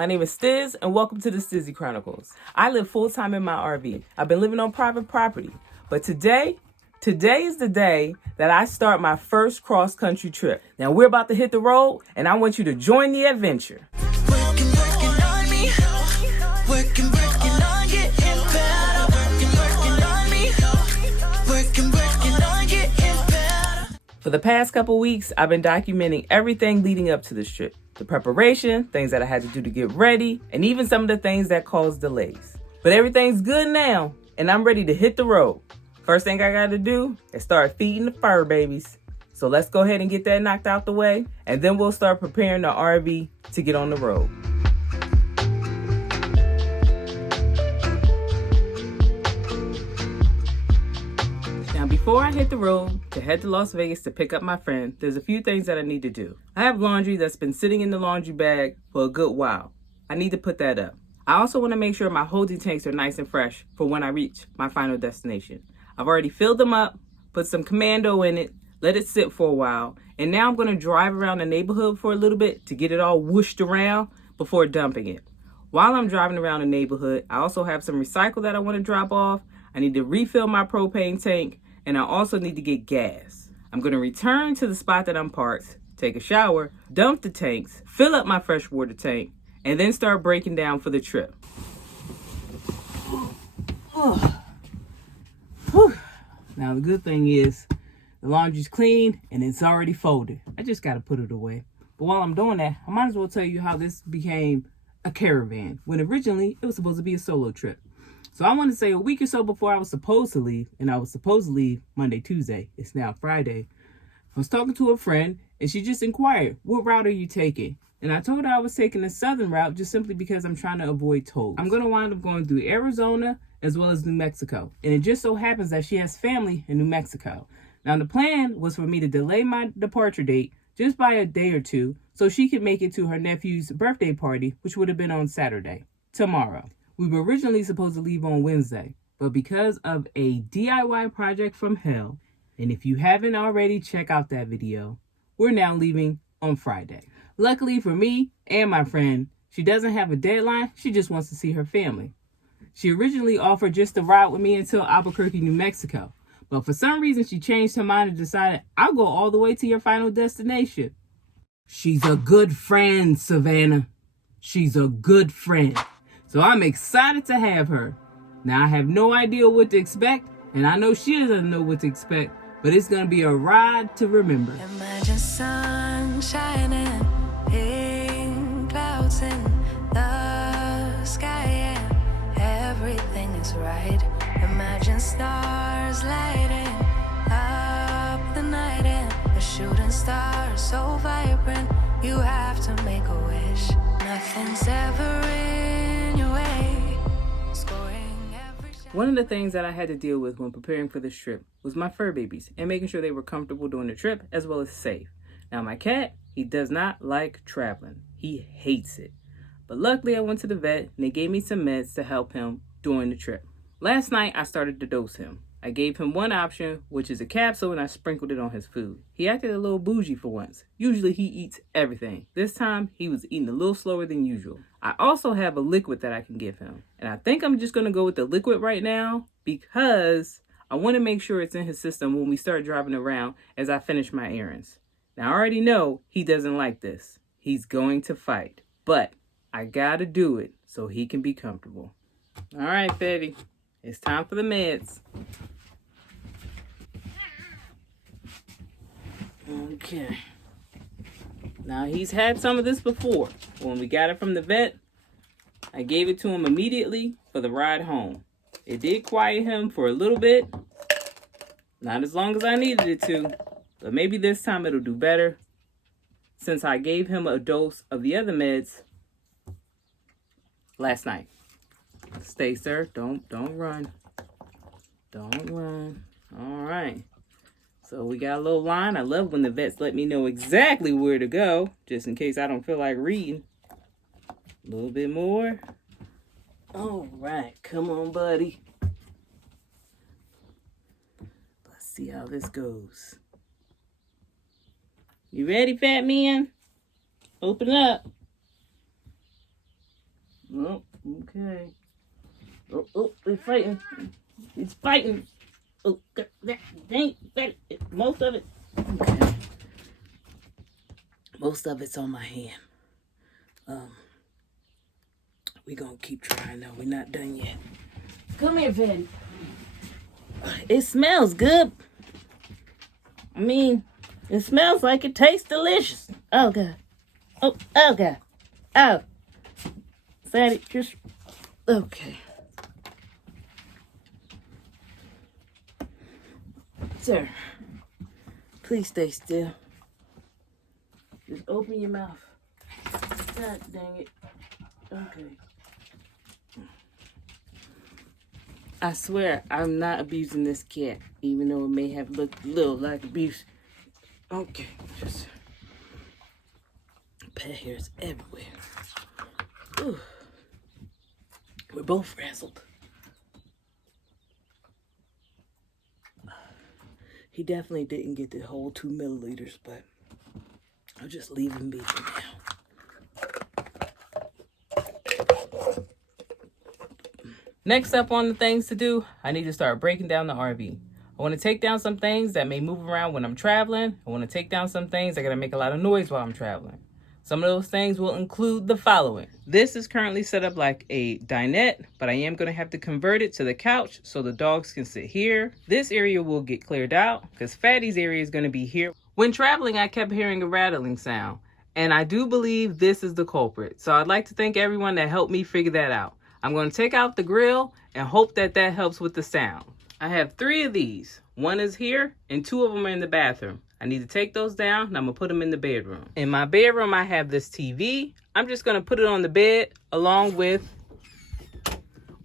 My name is Stiz, and welcome to the Stizzy Chronicles. I live full-time in my RV. I've been living on private property, but today is the day that I start my first cross-country trip. Now, we're about to hit the road, and I want you to join the adventure. For the past couple weeks, I've been documenting everything leading up to this trip. The preparation, things that I had to do to get ready, and even some of the things that caused delays. But everything's good now, and I'm ready to hit the road. First thing I gotta do is start feeding the fur babies. So let's go ahead and get that knocked out the way, and then we'll start preparing the RV to get on the road. Now, before I hit the road to head to Las Vegas to pick up my friend, there's a few things that I need to do. I have laundry that's been sitting in the laundry bag for a good while. I need to put that up. I also want to make sure my holding tanks are nice and fresh for when I reach my final destination. I've already filled them up, put some commando in it, let it sit for a while, and now I'm going to drive around the neighborhood for a little bit to get it all whooshed around before dumping it. While I'm driving around the neighborhood, I also have some recycle that I want to drop off. I need to refill my propane tank, and I also need to get gas. I'm going to return to the spot that I'm parked, take a shower, dump the tanks, fill up my freshwater tank, and then start breaking down for the trip. Now the good thing is the laundry's clean and it's already folded. I just got to put it away. But while I'm doing that, I might as well tell you how this became a caravan when originally it was supposed to be a solo trip. So I want to say a week or so before I was supposed to leave, and I was supposed to leave Monday, Tuesday. It's now Friday. I was talking to a friend, and she just inquired, what route are you taking? And I told her I was taking the southern route just simply because I'm trying to avoid tolls. I'm going to wind up going through Arizona as well as New Mexico. And it just so happens that she has family in New Mexico. Now, the plan was for me to delay my departure date just by a day or two so she could make it to her nephew's birthday party, which would have been on Saturday, tomorrow. We were originally supposed to leave on Wednesday, but because of a DIY project from hell, and if you haven't already, check out that video, we're now leaving on Friday. Luckily for me and my friend, she doesn't have a deadline, she just wants to see her family. She originally offered just to ride with me until Albuquerque, New Mexico, but for some reason she changed her mind and decided, I'll go all the way to your final destination. She's a good friend, Savannah. She's a good friend. So I'm excited to have her. Now I have no idea what to expect, and I know she doesn't know what to expect, but it's going to be a ride to remember. Imagine sun shining, pink clouds in the sky, and everything is right. Imagine stars lighting up the night, and a shooting star so vibrant, you have to make a wish. Nothing's ever in your way. Scoring every shot. One of the things that I had to deal with when preparing for this trip was my fur babies and making sure they were comfortable during the trip as well as safe. Now my cat, he does not like traveling. He hates it. But luckily I went to the vet and they gave me some meds to help him during the trip. Last night I started to dose him. I gave him one option, which is a capsule, and I sprinkled it on his food. He acted a little bougie for once. Usually he eats everything. This time he was eating a little slower than usual. I also have a liquid that I can give him. And I think I'm just going to go with the liquid right now because I want to make sure it's in his system when we start driving around as I finish my errands. Now I already know he doesn't like this. He's going to fight. But I got to do it so he can be comfortable. All right, Fetty. It's time for the meds. Okay. Now, he's had some of this before. When we got it from the vet, I gave it to him immediately for the ride home. It did quiet him for a little bit. Not as long as I needed it to. But maybe this time it'll do better. Since I gave him a dose of the other meds last night. Stay, sir. Don't run. Don't run. All right. So we got a little line. I love when the vets let me know exactly where to go, just in case I don't feel like reading. A little bit more. All right. Come on, buddy. Let's see how this goes. You ready, fat man? Open up. Oh, okay. Oh, they're fighting. It's fighting. Oh, that dang, most of it. Okay. Most of it's on my hand. We gonna keep trying though. We're not done yet. Come here, Fatty. It smells good. I mean, it smells like it tastes delicious. Oh God. Oh God. Oh. Fatty, just okay. Sir, please stay still. Just open your mouth. God dang it. Okay. I swear I'm not abusing this cat, even though it may have looked a little like abuse. Okay, just pet hairs everywhere. Ooh. We're both frazzled. He definitely didn't get the whole 2 milliliters, but I'll just leave him be for now. Next up on the things to do, I need to start breaking down the RV. I want to take down some things that may move around when I'm traveling. I want to take down some things that are going to make a lot of noise while I'm traveling. Some of those things will include the following. This is currently set up like a dinette, but I am going to have to convert it to the couch so the dogs can sit here. This area will get cleared out because Fatty's area is going to be here. When traveling, I kept hearing a rattling sound, and I do believe this is the culprit. So I'd like to thank everyone that helped me figure that out. I'm going to take out the grill and hope that that helps with the sound. I have 3 of these. 1 is here and 2 of them are in the bathroom. I need to take those down and I'm going to put them in the bedroom. In my bedroom, I have this TV. I'm just going to put it on the bed along with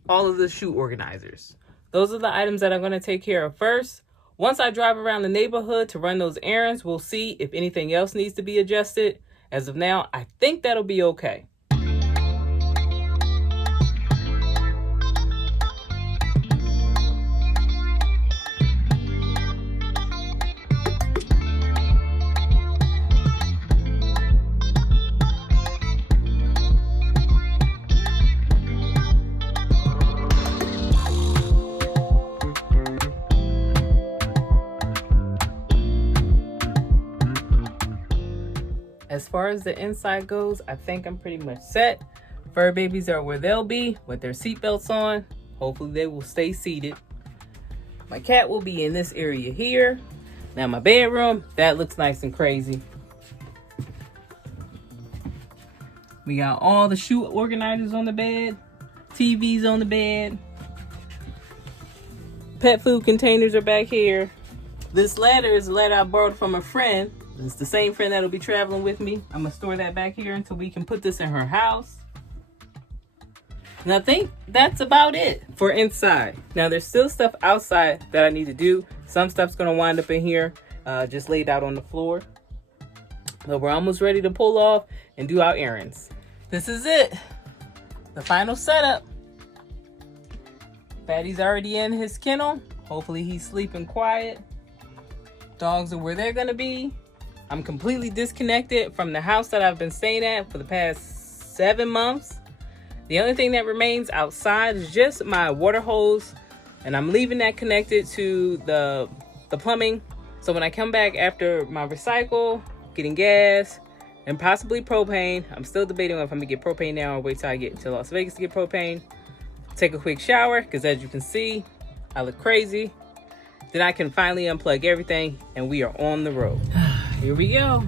all of the shoe organizers. Those are the items that I'm going to take care of first. Once I drive around the neighborhood to run those errands, we'll see if anything else needs to be adjusted. As of now, I think that'll be okay. As far as the inside goes, I think I'm pretty much set. Fur babies are where they'll be with their seatbelts on. Hopefully they will stay seated. My cat will be in this area here. Now my bedroom, that looks nice and crazy. We got all the shoe organizers on the bed. TVs on the bed. Pet food containers are back here. This ladder is a ladder I borrowed from a friend. It's the same friend that'll be traveling with me. I'm gonna store that back here until we can put this in her house. And I think that's about it for inside. Now there's still stuff outside that I need to do. Some stuff's gonna wind up in here, just laid out on the floor. But we're almost ready to pull off and do our errands. This is it, the final setup. Fatty's already in his kennel. Hopefully he's sleeping quiet. Dogs are where they're gonna be. I'm completely disconnected from the house that I've been staying at for the past 7 months. The only thing that remains outside is just my water hose, and I'm leaving that connected to the plumbing. So when I come back after my recycle, getting gas, and possibly propane, I'm still debating if I'm gonna get propane now or wait till I get to Las Vegas to get propane. Take a quick shower, because as you can see, I look crazy. Then I can finally unplug everything, and we are on the road. Here we go.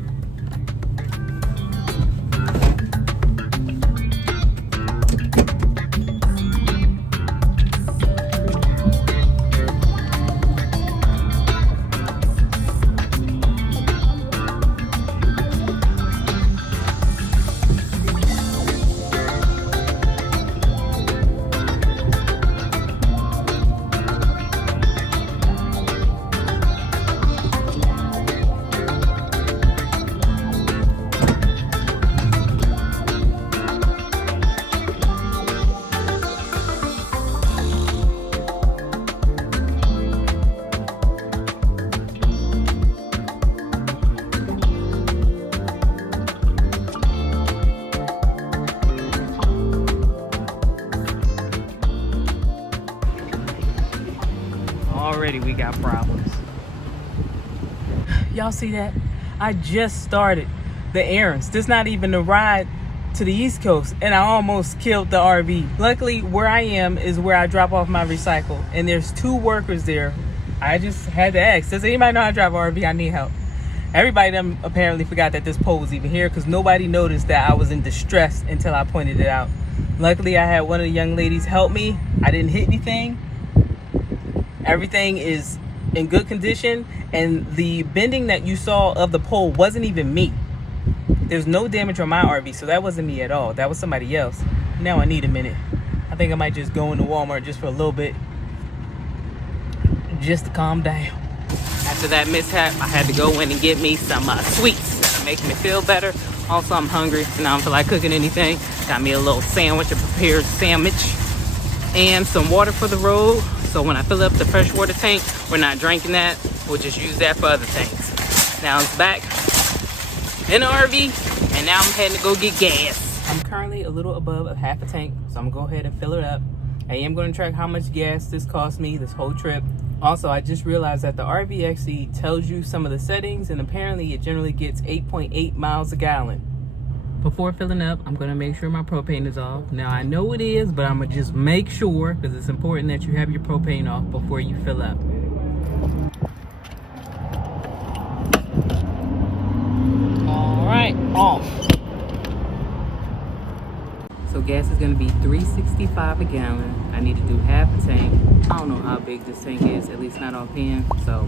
already we got problems. Y'all see that? I just started the errands. This not even the ride to the East Coast, and I almost killed the RV. Luckily, where I am is where I drop off my recycle, and there's 2 workers there. I just had to ask, does anybody know how to drive an RV? I need help. Everybody them apparently forgot that this pole was even here because nobody noticed that I was in distress until I pointed it out. Luckily, I had one of the young ladies help me. I didn't hit anything. Everything is in good condition, and the bending that you saw of the pole wasn't even me. There's no damage on my RV, so that wasn't me at all. That was somebody else. Now I need a minute. I think I might just go into Walmart just for a little bit, just to calm down. After that mishap, I had to go in and get me some sweets that'll make me feel better. Also, I'm hungry and I don't feel like cooking anything. Got me a little sandwich, a prepared sandwich, and some water for the road. So when I fill up the freshwater tank, we're not drinking that. We'll just use that for other things. Now it's back in the RV, and now I'm heading to go get gas. I'm currently a little above a half a tank, so I'm gonna go ahead and fill it up. I am going to track how much gas this cost me this whole trip. Also, I just realized that the RV actually tells you some of the settings, and apparently it generally gets 8.8 miles a gallon. Before filling up, I'm going to make sure my propane is off. Now, I know it is, but I'm going to just make sure because it's important that you have your propane off before you fill up. All right, off. So gas is going to be $3.65 a gallon. I need to do half a tank. I don't know how big this tank is, at least not offhand. So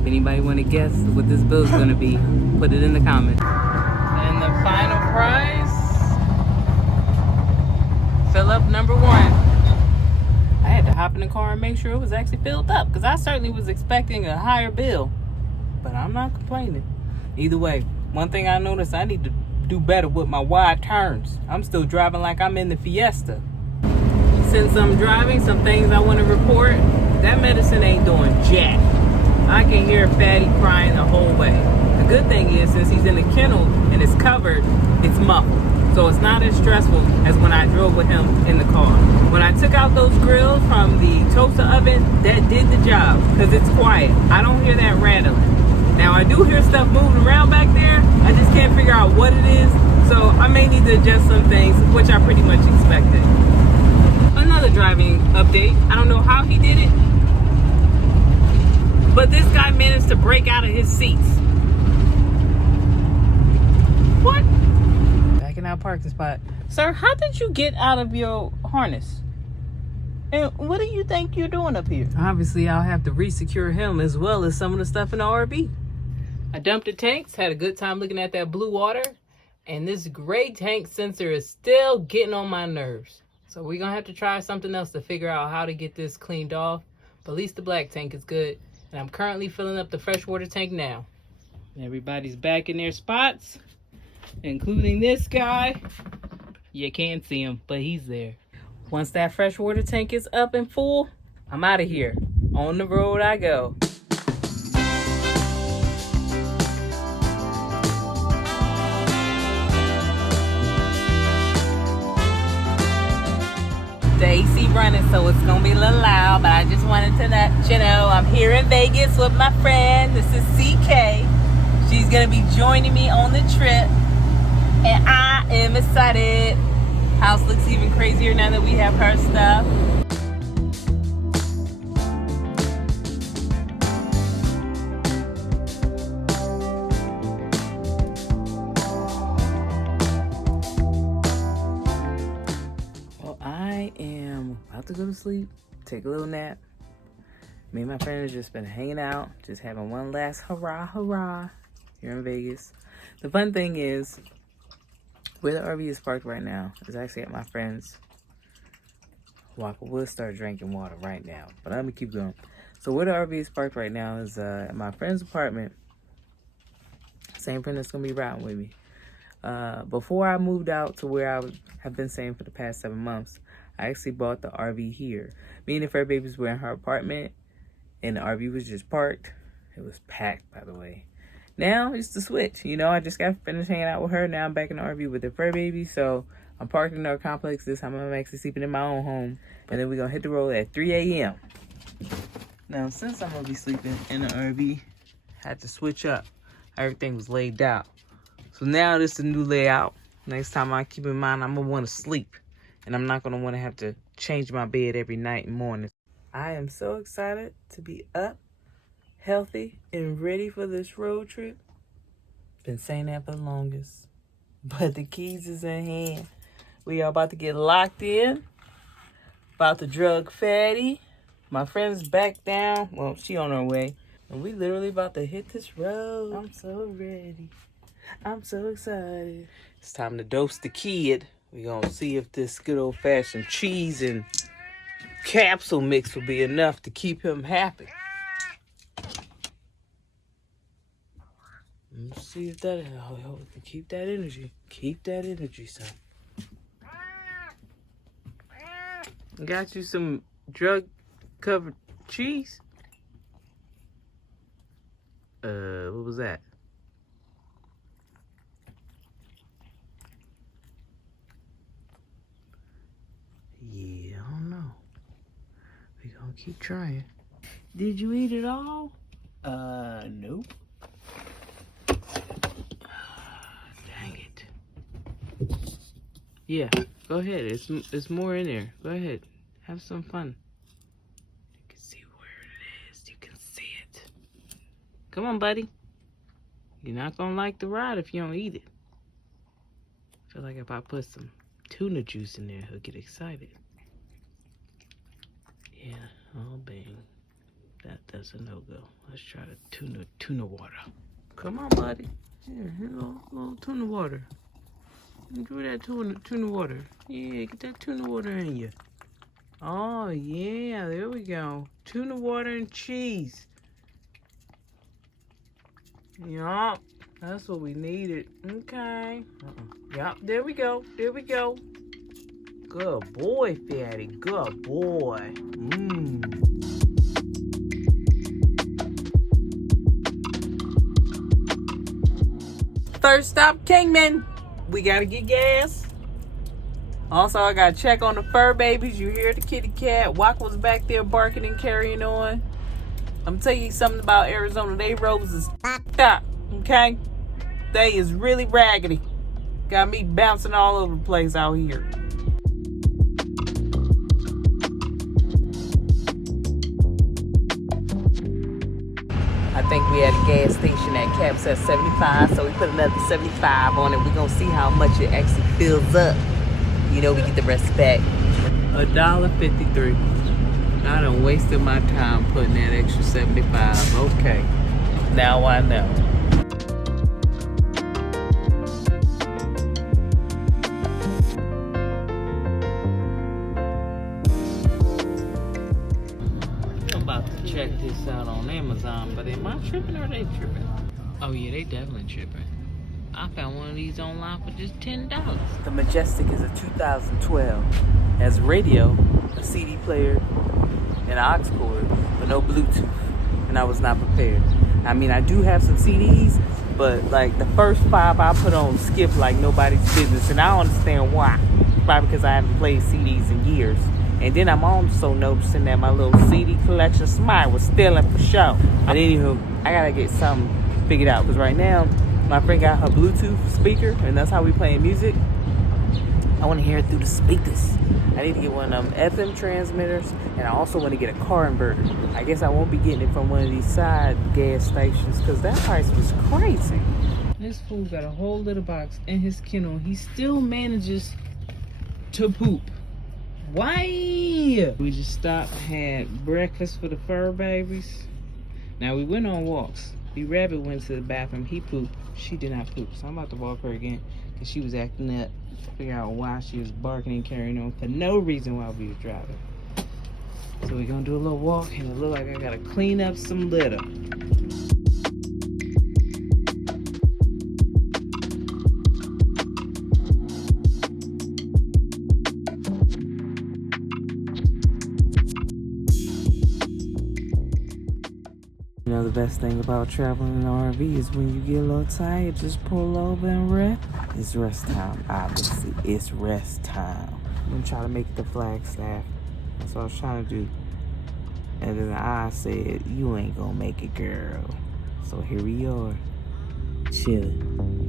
if anybody want to guess what this bill is going to be, put it in the comments. And the final price, fill up number 1. I had to hop in the car and make sure it was actually filled up because I certainly was expecting a higher bill, but I'm not complaining. Either way, one thing I noticed, I need to do better with my wide turns. I'm still driving like I'm in the Fiesta. Since I'm driving, some things I want to report. That medicine ain't doing jack. I can hear Fatty crying the whole way. The good thing is, since he's in the kennel and it's covered, it's muffled. So it's not as stressful as when I drove with him in the car. When I took out those grills from the toaster oven, that did the job because it's quiet. I don't hear that rattling. Now I do hear stuff moving around back there. I just can't figure out what it is. So I may need to adjust some things, which I pretty much expected. Another driving update. I don't know how he did it, but this guy managed to break out of his seats. What? Back in our parking spot. Sir, how did you get out of your harness? And what do you think you're doing up here? Obviously, I'll have to re-secure him as well as some of the stuff in the RV. I dumped the tanks, had a good time looking at that blue water, and this gray tank sensor is still getting on my nerves. So we're going to have to try something else to figure out how to get this cleaned off. But at least the black tank is good. And I'm currently filling up the freshwater tank now. Everybody's back in their spots, including this guy. You can't see him, but he's there. Once that freshwater tank is up and full, I'm out of here. On the road I go. The AC running, so it's gonna be a little loud, but I just wanted to let you know I'm here in Vegas with my friend. This is CK. She's gonna be joining me on the trip, and I am excited. House looks even crazier now that we have her stuff. I am about to go to sleep, take a little nap. Me and my friends just been hanging out, just having one last hurrah here in Vegas. The fun thing is, where the RV is parked right now is actually at my friend's. Walker will start drinking water right now, but I'm gonna keep going. So where the RV is parked right now is at my friend's apartment. Same friend that's gonna be riding with me. Before I moved out to where I have been staying for the past 7 months, I actually bought the RV here. Me and the fur babies were in her apartment, and the RV was just parked. It was packed, by the way. Now it's the switch. You know, I just got finished hanging out with her. Now I'm back in the RV with the fur baby. So I'm parked in our complex. This time I'm actually sleeping in my own home. And then we're going to hit the road at 3 a.m. Now, since I'm gonna be sleeping in the RV, had to switch up. Everything was laid out. So now this is the new layout. Next time I keep in mind I'm gonna want to sleep. And I'm not gonna want to have to change my bed every night and morning. I am so excited to be up, healthy, and ready for this road trip. Been saying that for the longest. But the keys is in hand. We are about to get locked in. About to drug Fatty. My friend's back down. Well, she on her way. And we literally about to hit this road. I'm so ready. I'm so excited. It's time to dose the kid. We're going to see if this good old-fashioned cheese and capsule mix will be enough to keep him happy. Let's see if that... Oh, keep that energy. Keep that energy, son. Got you some drug-covered cheese? What was that? Yeah, I don't know. We gonna keep trying. Did you eat it all? Nope. Dang it. Yeah, go ahead. It's more in there. Go ahead. Have some fun. You can see where it is. You can see it. Come on, buddy. You're not gonna like the ride if you don't eat it. I feel like if I put some tuna juice in there, he'll get excited. Yeah, oh bang. That's a no-go. Let's try the tuna water. Come on, buddy. Here, little tuna water. Enjoy that tuna water. Yeah, get that tuna water in you. Oh, yeah, there we go. Tuna water and cheese. Yup, that's what we needed. Okay. Yup, there we go. There we go. Good boy, Fatty. Good boy. First stop, Kingman. We gotta get gas. Also, I gotta check on the fur babies. You hear the kitty cat. Walk was back there barking and carrying on. I'm telling you something about Arizona. They roads is up, okay? They is really raggedy. Got me bouncing all over the place out here. I think we at a gas station at caps at 75, so we put another 75 on it. We're gonna see how much it actually fills up. You know, we get the rest back. $1.53. I done wasted my time putting that extra 75. Okay, now I know. I'm about to check this out on Amazon, but am I tripping or they tripping? Oh yeah, they definitely tripping. I found one of these online for just $10. The Majestic is a 2012. Has radio, a CD player, and an aux cord, but no Bluetooth. And I was not prepared. I mean, I do have some CDs, but like the first 5 I put on skip like nobody's business. And I don't understand why. Probably because I haven't played CDs in years. And then I'm also noticing that my little CD collection Smile was stealing for show. But anywho, I gotta get something figured out. Because right now, my friend got her Bluetooth speaker, and that's how we playing music. I want to hear it through the speakers. I need to get one of them FM transmitters, and I also want to get a car inverter. I guess I won't be getting it from one of these side gas stations because that price was crazy. This fool got a whole litter box in his kennel. He still manages to poop. Why? We just stopped, had breakfast for the fur babies. Now we went on walks. B-Rabbit went to the bathroom. He pooped. She did not poop. So I'm about to walk her again because she was acting up. Figure out why she was barking and carrying on for no reason while we was driving. So we're gonna do a little walk, and it look like I gotta clean up some litter. You know, the best thing about traveling in an RV is when you get a little tired, just pull over and rest. It's rest time, obviously. It's rest time. I'm gonna try to make it to Flagstaff. That's what I was trying to do. And then I said, you ain't gonna make it, girl. So here we are, chilling.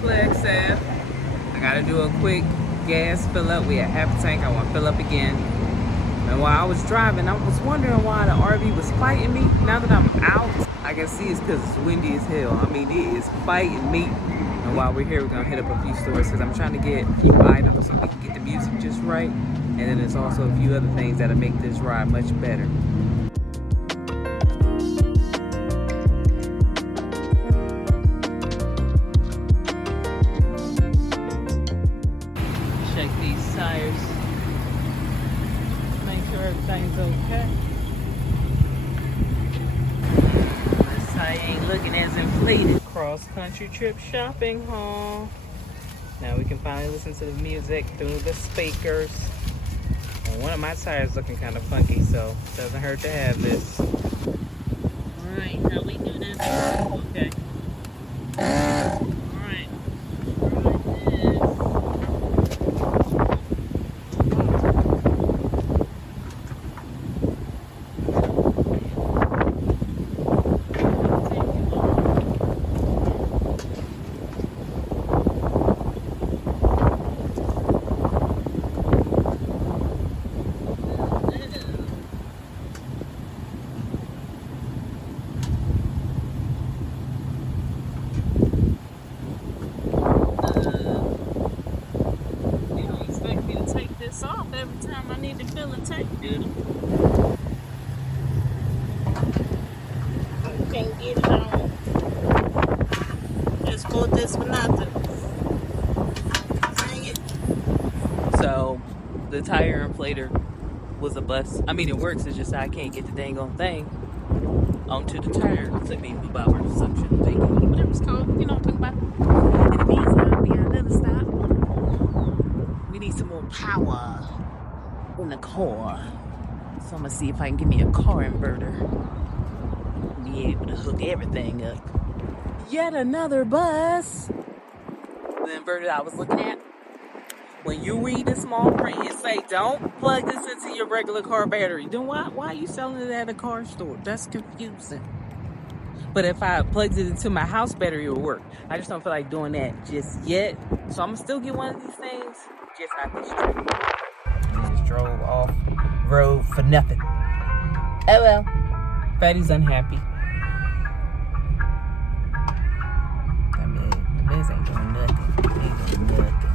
Flagstaff. I gotta do a quick gas fill up. We had half a tank. I want to fill up again. And while I was driving, I was wondering why the RV was fighting me. Now that I'm out, I can see it's because it's windy as hell. I mean, it is fighting me. And while we're here, we're gonna hit up a few stores because I'm trying to get a few items so we can get the music just right. And then there's also a few other things that'll make this ride much better. Tires. Make sure everything's okay. This tire ain't looking as inflated. Cross country trip shopping haul. Now we can finally listen to the music through the speakers. And one of my tires looking kind of funky, so it doesn't hurt to have this. Alright, how we do this? Okay. Alright. Off every time I need to fill a tank, dude. I can't get it on. Just bought this for nothing. Dang it. So the tire inflator was a bust. I mean, it works, it's just I can't get the dang on thing onto the tire. It's like maybe about our suction thing, whatever it's called, you know what I'm talking about. In the meantime, we got another stop. We need some more power in the car. So I'm gonna see if I can get me a car inverter. Be able to hook everything up. Yet another bus. The inverter I was looking at. When you read the small print, it say don't plug this into your regular car battery. Then why are you selling it at a car store? That's confusing. But if I plugged it into my house battery, it would work. I just don't feel like doing that just yet. So I'm gonna still get one of these things. Just not this trip. Just drove off road for nothing. Oh well. Fatty's unhappy. I mean, the biz ain't doing nothing. Ain't doing nothing.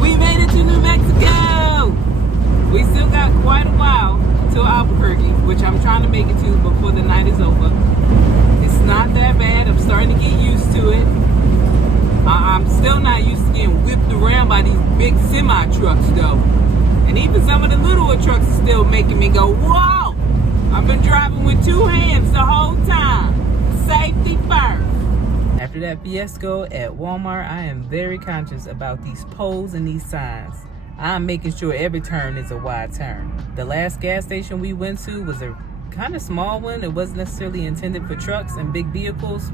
We made it to New Mexico! We still got quite a while till Albuquerque, which I'm trying to make it to before the night is over. It's not that bad. I'm starting to get used to it. I'm still not used to getting whipped around by these big semi trucks though. And even some of the littler trucks are still making me go, whoa! I've been driving with two hands the whole time. Safety first. After that fiasco at Walmart, I am very conscious about these poles and these signs. I'm making sure every turn is a wide turn. The last gas station we went to was a kind of small one. It wasn't necessarily intended for trucks and big vehicles.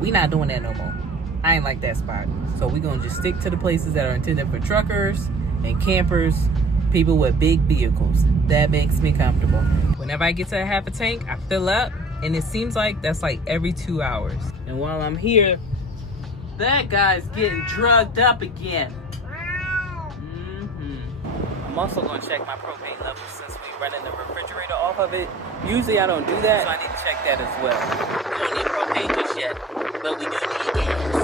We not doing that no more. I ain't like that spot. So we gonna just stick to the places that are intended for truckers and campers, people with big vehicles. That makes me comfortable. Whenever I get to a half a tank, I fill up, and it seems like that's like every 2 hours. And while I'm here, that guy's getting drugged up again. I'm also gonna check my propane levels since we running the refrigerator off of it. Usually I don't do that, so I need to check that as well. We don't need propane just yet, but we do need gas.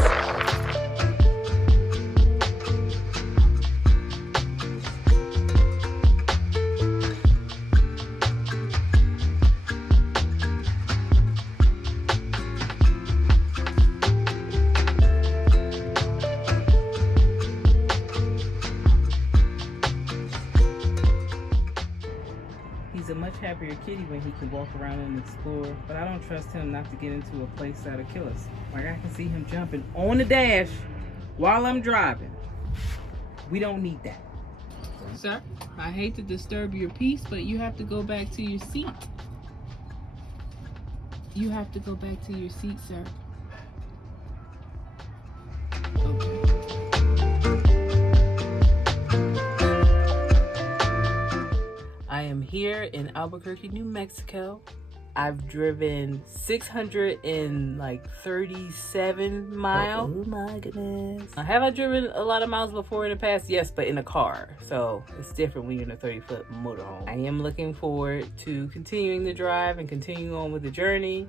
kitty when he can walk around and explore, but I don't trust him not to get into a place that'll kill us. Like, I can see him jumping on the dash while I'm driving. We don't need that. Sir, I hate to disturb your peace, but you have to go back to your seat. You have to go back to your seat, sir. Okay. I am here in Albuquerque, New Mexico. I've driven 637 miles. Oh my goodness. Have I driven a lot of miles before in the past? Yes, but in a car. So it's different when you're in a 30-foot motorhome. I am looking forward to continuing the drive and continuing on with the journey.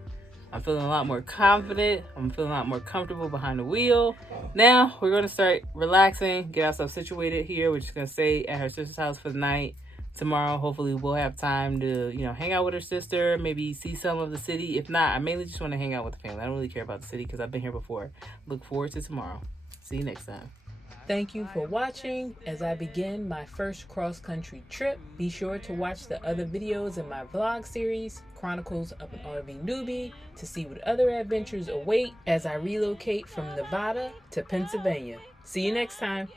I'm feeling a lot more confident. I'm feeling a lot more comfortable behind the wheel. Now we're going to start relaxing, get ourselves situated here. We're just going to stay at her sister's house for the night. Tomorrow, hopefully, we'll have time to, hang out with her sister, maybe see some of the city. If not, I mainly just want to hang out with the family. I don't really care about the city because I've been here before. Look forward to tomorrow. See you next time. Thank you for watching as I begin my first cross-country trip. Be sure to watch the other videos in my vlog series, Chronicles of an RV Newbie, to see what other adventures await as I relocate from Nevada to Pennsylvania. See you next time.